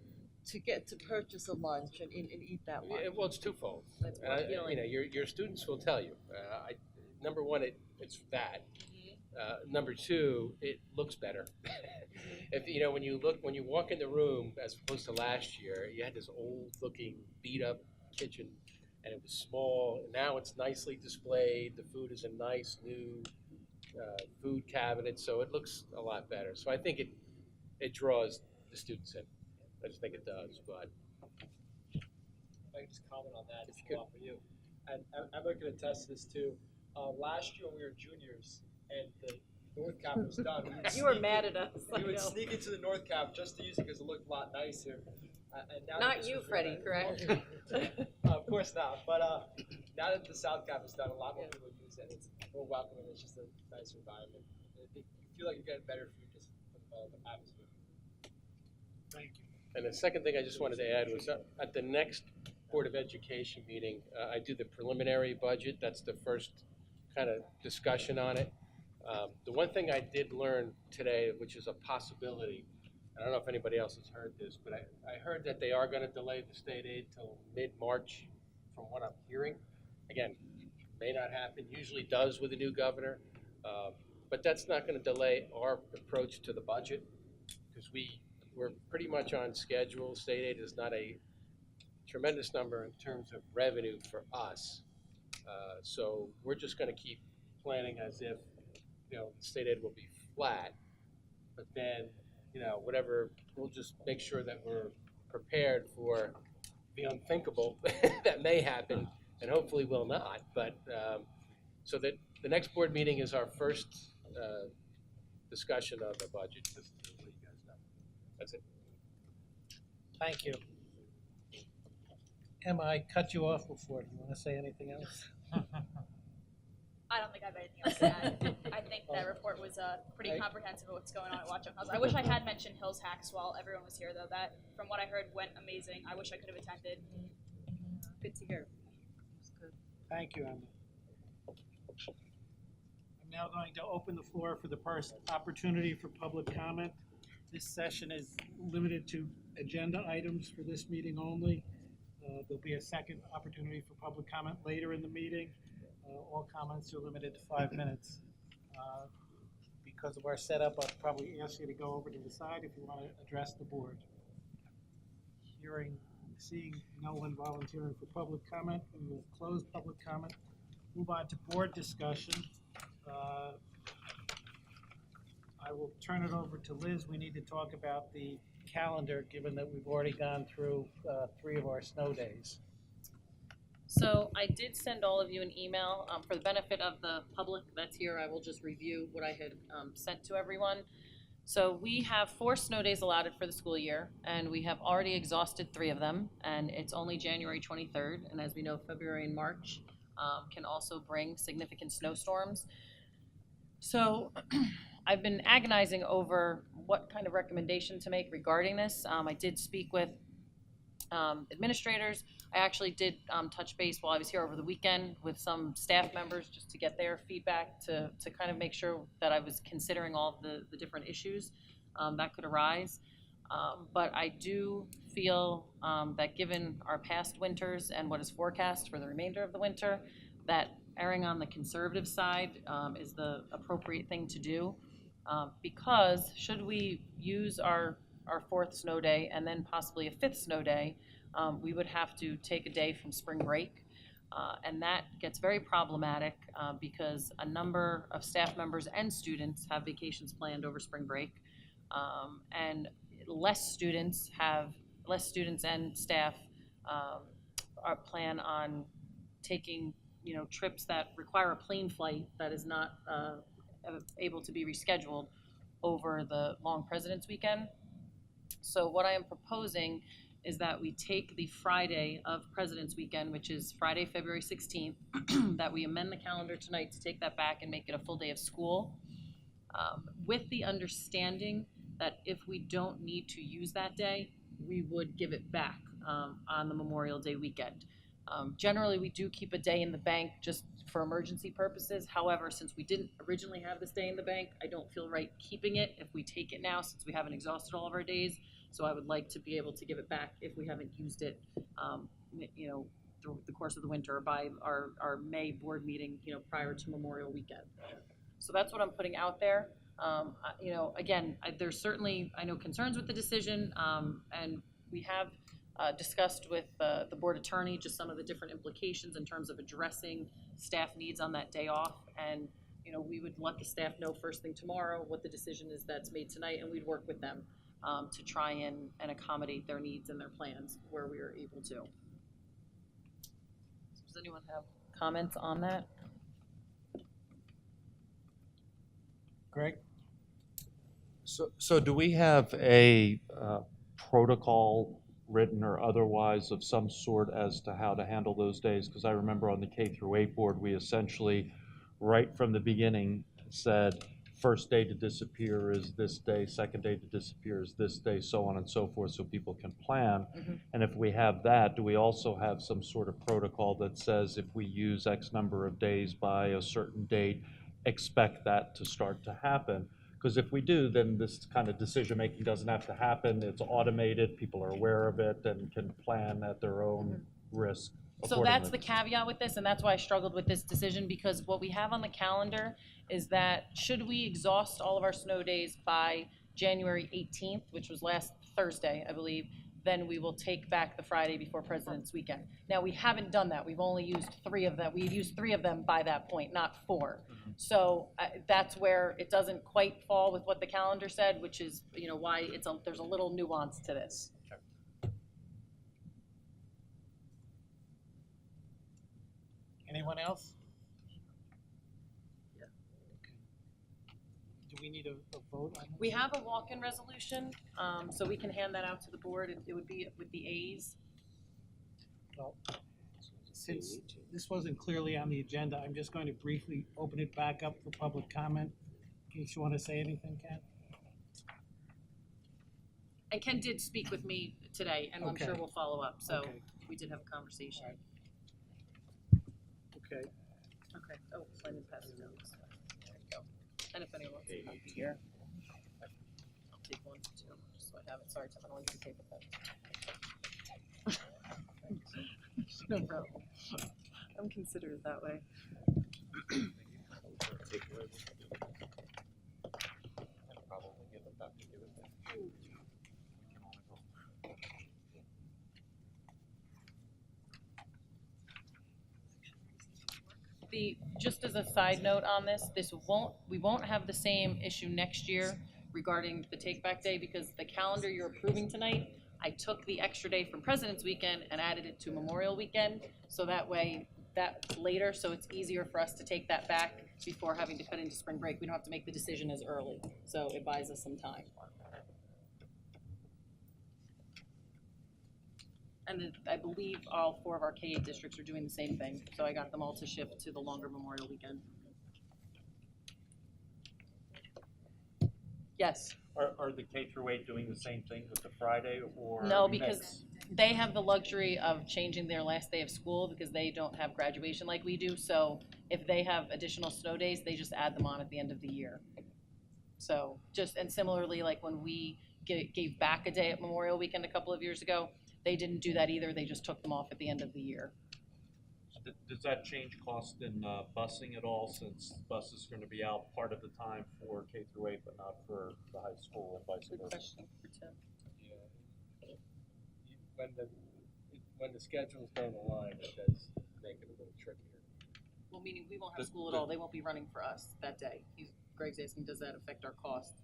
to purchase a lunch and eat that lunch. well, it's twofold. That's more appealing. Your students will tell you. Number one, it's that. Number two, it looks better. If when you walk in the room, as opposed to last year, you had this old-looking, beat-up kitchen, and it was small. And now it's nicely displayed. The food is a nice new food cabinet, so it looks a lot better. So I think it draws the students in. I just think it does. But If I could just comment on that, it's a lot for you. And Emma can attest to this too. Last year when we were juniors and the North Cap was done, You were mad at us. We would sneak into the North Cap just to use it because it looked a lot nicer. And now Not you, Freddie, correct? Of course not. But now that the South Cap is done, a lot more people use it. It's more welcoming. It's just a nicer environment. You feel like you're getting better food just from the atmosphere. Thank you. And the second thing I just wanted to add was at the next Board of Education meeting, I do the preliminary budget. That's the first kind of discussion on it. The one thing I did learn today, which is a possibility, I don't know if anybody else has heard this, but I heard that they are going to delay the state aid till mid-March from what I'm hearing. Again, may not happen, usually does with a new governor, but that's not going to delay our approach to the budget because we're pretty much on schedule. State aid is not a tremendous number in terms of revenue for us, So we're just gonna keep planning as if, you know, state aid will be flat, but then, you know, whatever, we'll just make sure that we're prepared for the unthinkable that may happen, and hopefully will not, but, so that the next board meeting is our first, discussion of the budget, just to let you guys know. That's it. Thank you. Emma, I cut you off before. Do you want to say anything else? I don't think I have anything else to add. I think that report was pretty comprehensive of what's going on at Watchung House. I wish I had mentioned Hills Hacks while everyone was here, though. That, from what I heard, went amazing. I wish I could have attended. Good to hear. Thank you, Emma. I'm now going to open the floor for the first opportunity for public comment. This session is limited to agenda items for this meeting only. There'll be a second opportunity for public comment later in the meeting. All comments are limited to 5 minutes. Because of our setup, I'll probably ask you to go over to the side if you want to address the board. Seeing no one volunteering for public comment, we will close public comment. Move on to board discussion. I will turn it over to Liz. We need to talk about the calendar, given that we've already gone through 3 of our snow days. So I did send all of you an email. For the benefit of the public that's here, I will just review what I had sent to everyone. So we have 4 snow days allotted for the school year, and we have already exhausted 3 of them, and it's only January 23rd. And as we know, February and March can also bring significant snowstorms. So I've been agonizing over what kind of recommendation to make regarding this. I did speak with administrators. I actually did touch base while I was here over the weekend with some staff members just to get their feedback to kind of make sure that I was considering all of the different issues that could arise. But I do feel that given our past winters and what is forecast for the remainder of the winter, that erring on the conservative side is the appropriate thing to do. Because should we use our 4th snow day and then possibly a 5th snow day, we would have to take a day from spring break. And that gets very problematic because a number of staff members and students have vacations planned over spring break. And less students and staff plan on taking trips that require a plane flight that is not able to be rescheduled over the long President's Weekend. So what I am proposing is that we take the Friday of President's Weekend, which is Friday, February 16th, that we amend the calendar tonight to take that back and make it a full day of school, with the understanding that if we don't need to use that day, we would give it back on the Memorial Day weekend. Generally, we do keep a day in the bank just for emergency purposes. However, since we didn't originally have this day in the bank, I don't feel right keeping it if we take it now, since we haven't exhausted all of our days. So I would like to be able to give it back if we haven't used it, through the course of the winter, or by our May board meeting, prior to Memorial Weekend. So that's what I'm putting out there. Again, there's certainly, I know, concerns with the decision, and we have discussed with the board attorney just some of the different implications in terms of addressing staff needs on that day off. And we would let the staff know first thing tomorrow what the decision is that's made tonight, and we'd work with them to try and accommodate their needs and their plans where we are able to. Does anyone have comments on that? Greg? So do we have a protocol written or otherwise of some sort as to how to handle those days? Because I remember on the K-8 board, we essentially, right from the beginning, said first day to disappear is this day, second day to disappear is this day, so on and so forth, so people can plan. Mm-hmm. And if we have that, do we also have some sort of protocol that says if we use X number of days by a certain date, expect that to start to happen? Because if we do, then this kind of decision-making doesn't have to happen. It's automated, people are aware of it and can plan at their own risk. So that's the caveat with this, and that's why I struggled with this decision, because what we have on the calendar is that should we exhaust all of our snow days by January 18th, which was last Thursday, I believe, then we will take back the Friday before President's Weekend. Now, we haven't done that. We've only used 3 of them. We've used 3 of them by that point, not 4. So that's where it doesn't quite fall with what the calendar said, which is, you know, why there's a little nuance to this. Anyone else? Do we need a vote on this? We have a walk-in resolution, so we can hand that out to the board. It would be with the A's. Well, since this wasn't clearly on the agenda, I'm just going to briefly open it back up for public comment. In case you want to say anything, Ken? And Ken did speak with me today, and I'm sure Okay. we'll follow up, so Okay. we did have a conversation. All right. Okay. Okay, oh, I didn't pass it down. There you go. And if anyone wants to copy here, I'll take 1, 2, just so I have it. Sorry, Tim, I don't want you to take it. No problem. I'm considerate that way. Just as a side note on this, we won't have the same issue next year regarding the Take Back Day, because the calendar you're approving tonight, I took the extra day from President's Weekend and added it to Memorial Weekend, so that way, that's later, so it's easier for us to take that back before having to cut into spring break. We don't have to make the decision as early, so it buys us some time. And then I believe all 4 of our K-8 districts are doing the same thing, so I got them all to shift to the longer Memorial Weekend. Yes. Are the K through 8 doing the same thing with the Friday, or? No, because they have the luxury of changing their last day of school because they don't have graduation like we do. So if they have additional snow days, they just add them on at the end of the year. So and similarly, like when we gave back a day at Memorial Weekend a couple of years ago, they didn't do that either. They just took them off at the end of the year. Does that change cost in busing at all, since bus is going to be out part of the time for K through 8, but not for the high school and vice Good versa? question for Tim. Yeah. When the schedule's down the line, it does make it a little trickier. Well, meaning we won't have school at all. They won't be running for us that day. Greg's asking, does that affect our cost?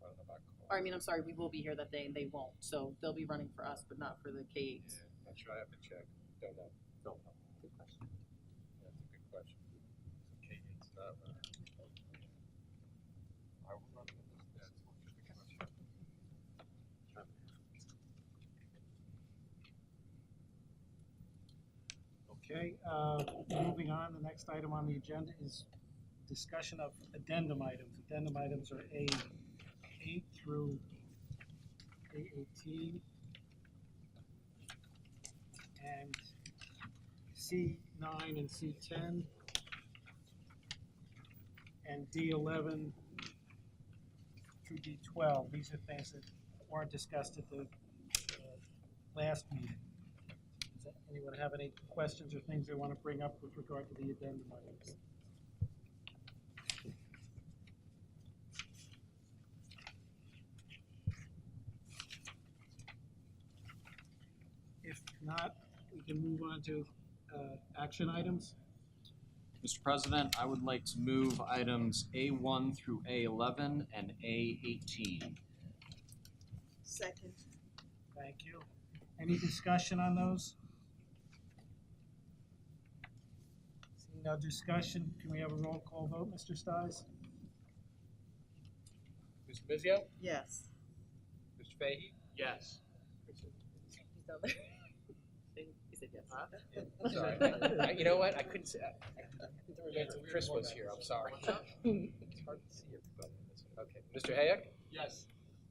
I don't know about cost. Or, I mean, I'm sorry, we will be here that day and they won't. So they'll be running for us, but not for the K-8s. Yeah, I'm sure I have to check. Don't know. Good question. That's a good question. K-8's not running. Are we running this? That's a good question. Okay, moving on, the next item on the agenda is discussion of addendum items. Addendum items are A8 through A18 and C9 and C10 and D11 through D12. These are things that weren't discussed at the last meeting. Does anyone have any questions or things they want to bring up with regard to the addendum items? If not, we can move on to action items. Mr. President, I would like to move items A1 through A11 and A18. Second. Thank you. Any discussion on those? Seeing no discussion, can we have a roll call vote, Mr. Stiles? Mr. Bizio? Yes. Mr. Fahey? Yes. He's down there. He said yes. Sorry. You know what? I couldn't say. Chris was here. I'm sorry. It's hard to see everybody on this one. Okay. Mr. Hayek? Yes.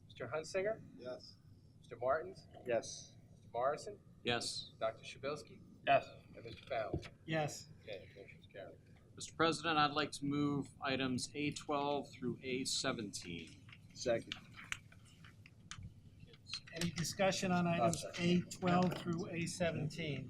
Mr. Hunsinger? Yes. Mr. Martins? Yes. Mr. Morrison? Yes. Dr. Shabilsky? Yes. And Mr. Fowler? Yes. Okay, motion's carried. Mr. President, I'd like to move items A12 through A17. Second. Any discussion on items A12 through A17?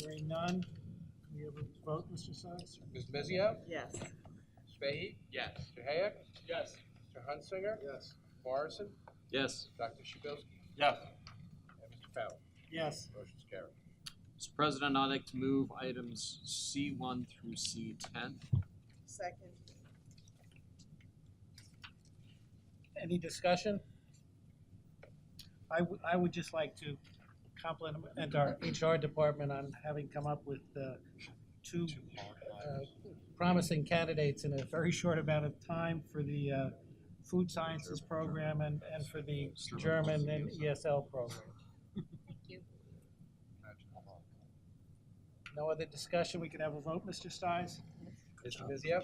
Hearing none, can we have a vote, Mr. Stiles? Ms. Bizio? Yes. Mr. Fahey? Yes. Mr. Hayek? Yes. Mr. Mr. Hunsinger? Yes. Morrison? Yes. Dr. Shabilsky? Yes. And Mr. Fallon? Yes. Motion's carried. Mr. President, I'd like to move items C1 through C10. Second. Any discussion? I would just like to compliment our HR department on having come up with two promising candidates in a very short amount of time for the food sciences program and for the German and ESL program. Thank you. No other discussion? We can have a vote, Mr. Stiles? Mr. Mizio?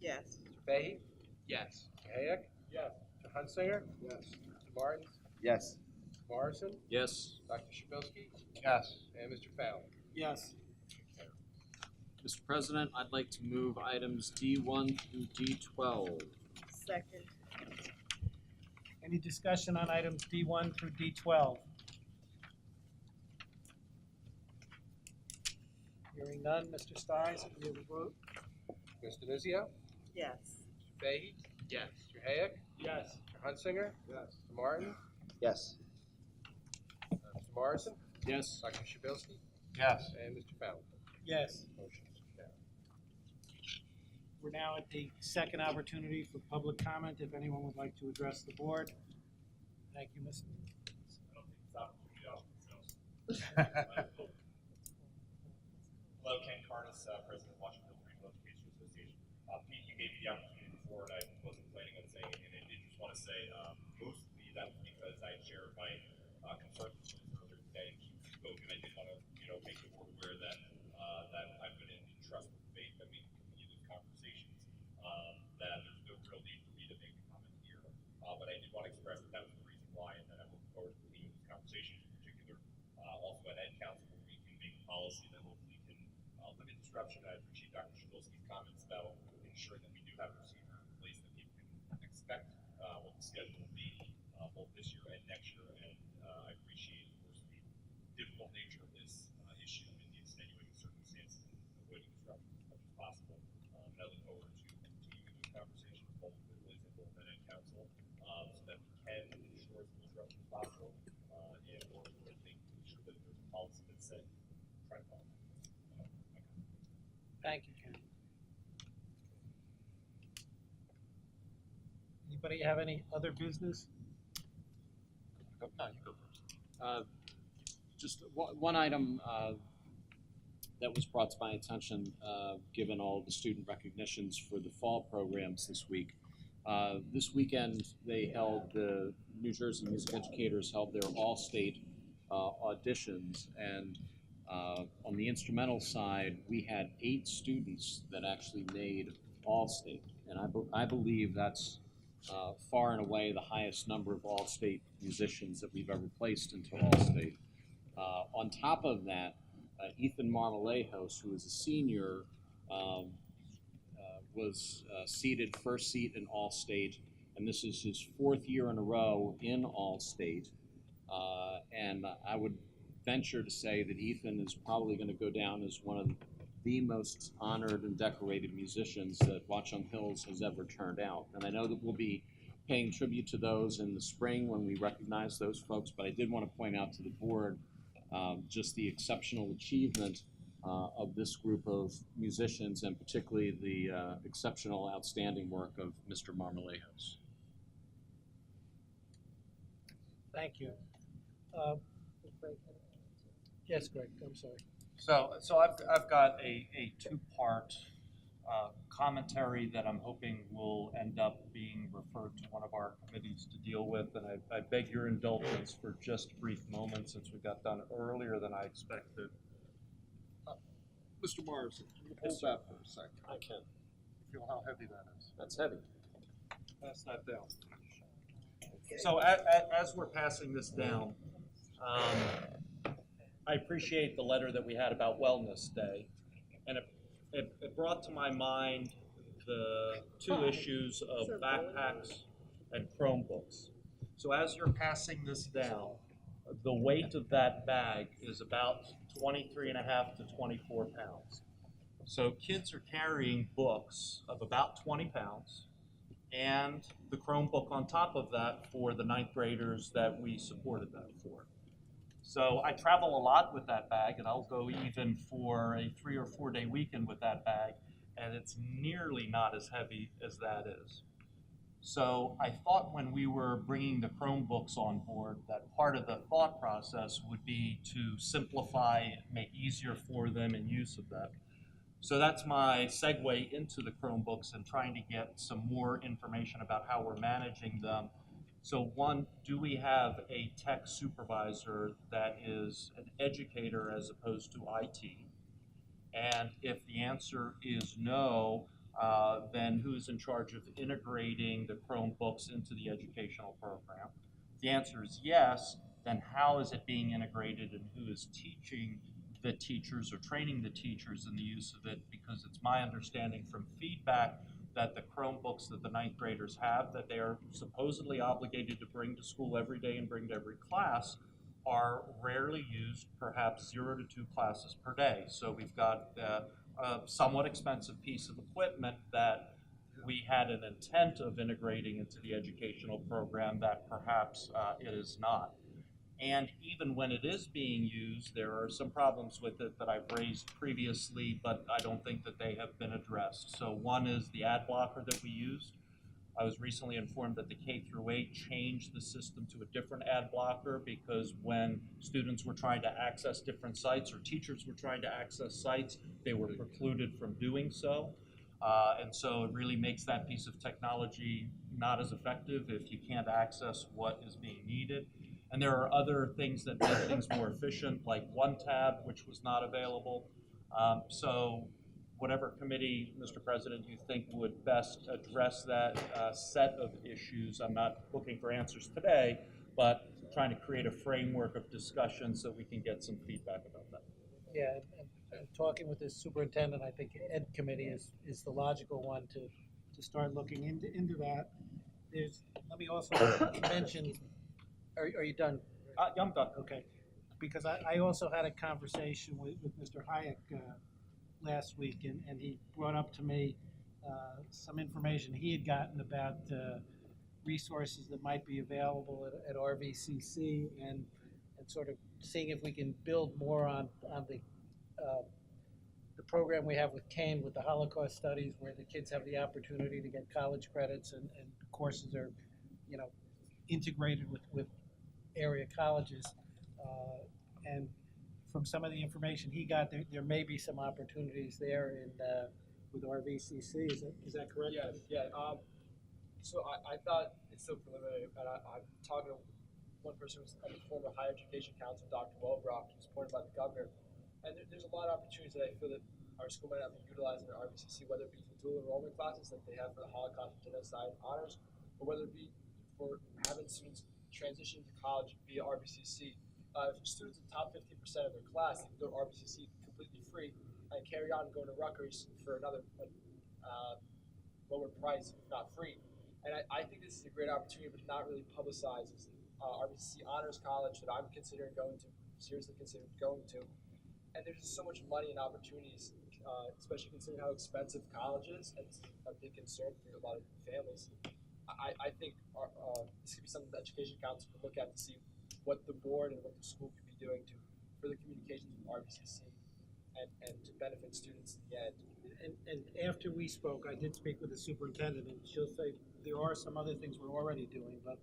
Yes. Mr. Fahey? Yes. Mr. Hayek? Yes. Mr. Hunsinger? Yes. Mr. Martin? Yes. Mr. Morrison? Yes. Dr. Shabilsky? Yes. And Mr. Fallon? Yes. Mr. President, I'd like to move items D1 through D12. Second. Any discussion on items D1 through D12? Hearing none, Mr. Stiles, can we have a vote? Mr. Mizio? Yes. Mr. Fahey? Yes. Mr. Hayek? Yes. Mr. Hunsinger? Yes. Mr. Martin? Yes. Mr. Morrison? Yes. Dr. Shabilsky? Yes. And Mr. Fallon? Yes. Motion's carried. We're now at the second opportunity for public comment, if anyone would like to address the board. Thank you, Mr. Hello, Ken Carnes, President of Washington Regional Education Association. Pete, you gave me the opportunity before, and I wasn't planning on saying it, and I did just want to say, mostly that was because I shared my concerns with students earlier today, and he spoke, and I did want to, make the board aware that that I've been in trust with faith that we can continue these conversations, that there's no real need for me to make a comment here, but I did want to express that was the reason why, and that I'm looking forward to continuing these conversations, in particular, also at Ed Council, where we can make policy that hopefully can limit disruption. I appreciate Dr. Shabilsky's comments about ensuring that we do have a procedure in place that people can expect what the schedule will be both this year and next year. And I appreciate, of course, the difficult nature of this issue and the extenuating circumstances and avoiding disruption as much as possible. And I look forward to continuing those conversations both with Liz and both at Council so that we can ensure as little disruption as possible and more importantly, ensure that there's a policy that's set. Try to follow. Thank you, Ken. Anybody have any other business? No, you go first. Just one item that was brought to my attention, given all the student recognitions for the fall programs this week. This weekend, the New Jersey Music Educators held their all-state auditions, and on the instrumental side, we had 8 students that actually made all-state, and I believe that's far and away the highest number of all-state musicians that we've ever placed into all-state. On top of that, Ethan Marmalejos, who is a senior, was seated first seat in all-state, and this is his 4th year in a row in all-state. And I would venture to say that Ethan is probably going to go down as one of the most honored and decorated musicians that Watchung Hills has ever turned out. And I know that we'll be paying tribute to those in the spring when we recognize those folks, but I did want to point out to the board just the exceptional achievement of this group of musicians, and particularly the exceptional, outstanding work of Mr. Marmalejos. Thank you. Yes, Greg, I'm sorry. So I've got a 2-part commentary that I'm hoping will end up being referred to one of our committees to deal with, and I beg your indulgence for just brief moments since we got done earlier than I expected. Mr. Morrison, can you hold that for a second? I can. You feel how heavy that is? That's heavy. Pass that down. So as we're passing this down, I appreciate the letter that we had about Wellness Day, and it brought to my mind the 2 issues of backpacks and Chromebooks. So as you're passing this down, the weight of that bag is about 23.5 to 24 pounds. So kids are carrying books of about 20 pounds and the Chromebook on top of that for the ninth graders that we supported that for. So I travel a lot with that bag, and I'll go even for a 3 or 4 day weekend with that bag, and it's nearly not as heavy as that is. So I thought when we were bringing the Chromebooks on board that part of the thought process would be to simplify, make easier for them in use of them. So that's my segue into the Chromebooks and trying to get some more information about how we're managing them. So one, do we have a tech supervisor that is an educator as opposed to IT? And if the answer is no, then who's in charge of integrating the Chromebooks into the educational program? If the answer is yes, then how is it being integrated and who is teaching the teachers or training the teachers in the use of it? Because it's my understanding from feedback that the Chromebooks that the ninth graders have, that they are supposedly obligated to bring to school every day and bring to every class, are rarely used, perhaps 0 to 2 classes per day. So we've got a somewhat expensive piece of equipment that we had an intent of integrating into the educational program that perhaps it is not. And even when it is being used, there are some problems with it that I've raised previously, but I don't think that they have been addressed. So one is the ad blocker that we used. I was recently informed that the K-8 changed the system to a different ad blocker because when students were trying to access different sites or teachers were trying to access sites, they were precluded from doing so. And so it really makes that piece of technology not as effective if you can't access what is being needed. And there are other things that make things more efficient, like One Tab, which was not available. So whatever committee, Mr. President, you think would best address that set of issues. I'm not looking for answers today, but trying to create a framework of discussion so we can get some feedback about that. Yeah, and talking with the superintendent, I think Ed committee is the logical one to start looking into that. Let me also mention, are you done? Yeah, I'm done. Okay, because I also had a conversation with Mr. Hayek last week, and he brought up to me some information he had gotten about resources that might be available at RVCC, and sort of seeing if we can build more on the program we have with Kane with the Holocaust studies, where the kids have the opportunity to get college credits, and courses are, integrated with area colleges. And from some of the information he got, there may be some opportunities there with RVCC. Is that correct? Yes, yeah. So I thought it's still preliminary, and I'm talking to one person who's on the former Higher Education Council, Dr. Welbrock, who's appointed by the governor. And there's a lot of opportunities that I feel that our school might not be utilizing at RVCC, whether it be for dual enrollment classes like they have for the Holocaust and Genocide honors, or whether it be for having students transition to college via RVCC. If students in the top 15% of their class, they can go to RVCC completely free and carry on going to Rutgers for another lower price, if not free. And I think this is a great opportunity, but not really publicized. It's RVCC Honors College that I'm considering going to, seriously considering going to. And there's just so much money and opportunities, especially considering how expensive college is, and it's a big concern for a lot of families. I think this could be something the Education Council could look at to see what the board and what the school could be doing to further communications with RVCC and to benefit students in the end. And after we spoke, I did speak with the superintendent, and she'll say there are some other things we're already doing, but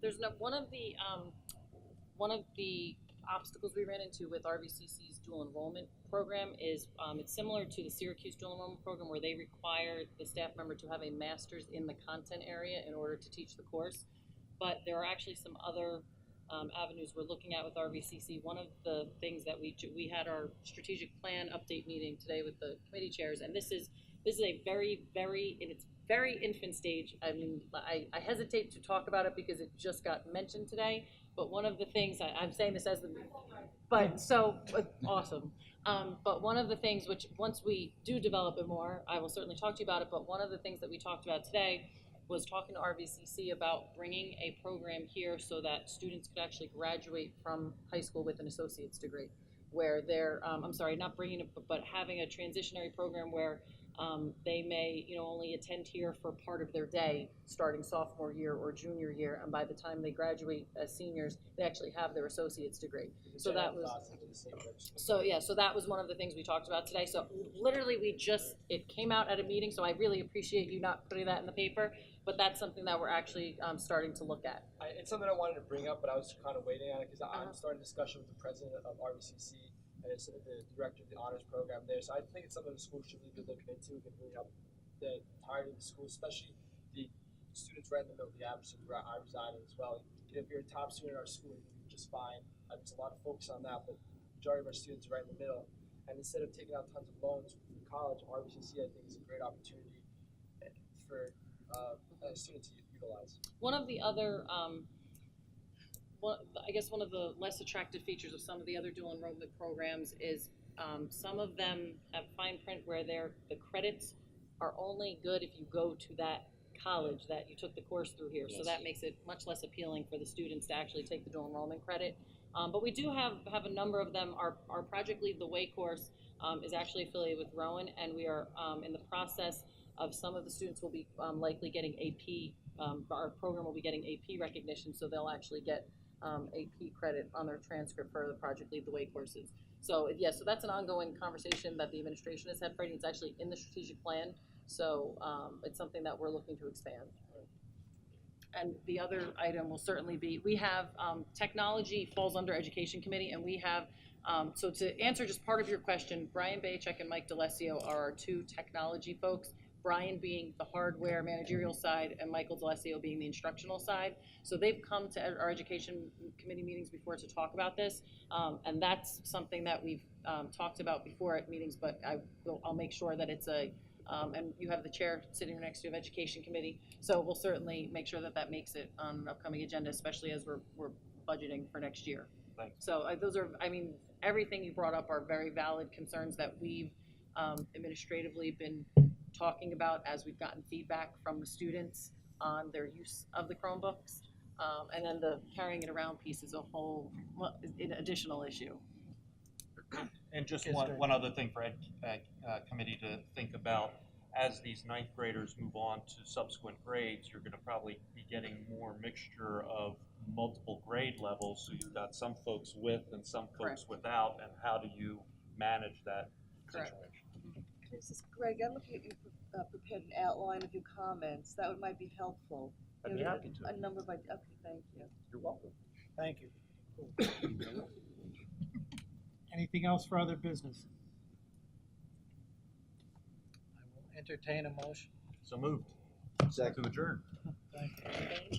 There's one of the obstacles we ran into with RVCC's dual enrollment program is it's similar to the Syracuse dual enrollment program, where they require the staff member to have a master's in the content area in order to teach the course. But there are actually some other avenues we're looking at with RVCC. One of the things that we had our strategic plan update meeting today with the committee chairs, and this is a very, very, in its very infant stage. I mean, I hesitate to talk about it because it just got mentioned today, but one of the things, I'm saying this as the, but so, awesome. But one of the things which, once we do develop it more, I will certainly talk to you about it, but one of the things that we talked about today was talking to RVCC about bringing a program here so that students could actually graduate from high school with an associate's degree, where they're, I'm sorry, not bringing it, but having a transitionary program where They may, only attend here for part of their day, starting sophomore year or junior year, and by the time they graduate as seniors, they actually have their associate's degree. So that was, so that was one of the things we talked about today. So literally, it came out at a meeting, so I really appreciate you not putting that in the paper, but that's something that we're actually starting to look at. It's something I wanted to bring up, but I was kind of waiting on it because I'm starting a discussion with the president of RVCC and it's the director of the honors program there. So I think it's something the school should really be looking into. It can really help the entirety of the school, especially the students right in the middle of the average where I reside in as well. If you're a top student in our school, you're going to be just fine. There's a lot of focus on that, but the majority of our students are right in the middle. And instead of taking out tons of loans for college, RVCC I think is a great opportunity for students to utilize. One of the other one of the less attractive features of some of the other dual enrollment programs is some of them have fine print where the credits are only good if you go to that college that you took the course through here. Yes. So that makes it much less appealing for the students to actually take the dual enrollment credit. But we do have a number of them. Our Project Lead the Way course is actually affiliated with Rowan, and we are in the process of some of the students will be likely getting AP. Our program will be getting AP recognition, so they'll actually get AP credit on their transcript for the Project Lead the Way courses. So so that's an ongoing conversation that the administration has had, Freddie. It's actually in the strategic plan, so it's something that we're looking to expand. And the other item will certainly be, we have technology falls under Education Committee, and we have, so to answer just part of your question, Brian Baychek and Mike DeLessio are our two technology folks. Brian being the hardware managerial side and Michael DeLessio being the instructional side. So they've come to our Education Committee meetings before to talk about this, and that's something that we've talked about before at meetings, but I'll make sure that it's and you have the chair sitting next to you of Education Committee, so we'll certainly make sure that makes it on an upcoming agenda, especially as we're budgeting for next year. Thanks. So those are, everything you brought up are very valid concerns that we've administratively been talking about as we've gotten feedback from the students on their use of the Chromebooks. And then the carrying it around piece is an additional issue. And just one other thing for Ed Committee to think about, as these ninth graders move on to subsequent grades, you're going to probably be getting more mixture of multiple grade levels. So you've got some folks with and some folks without, and how do you manage that situation? This is Greg. I'm looking at you prepared an outline of your comments. That might be helpful. I'd be happy to. A number by, okay, thank you. You're welcome. Thank you. Anything else for other business? I will entertain a motion. So moved. Second. To adjourn. Thank you.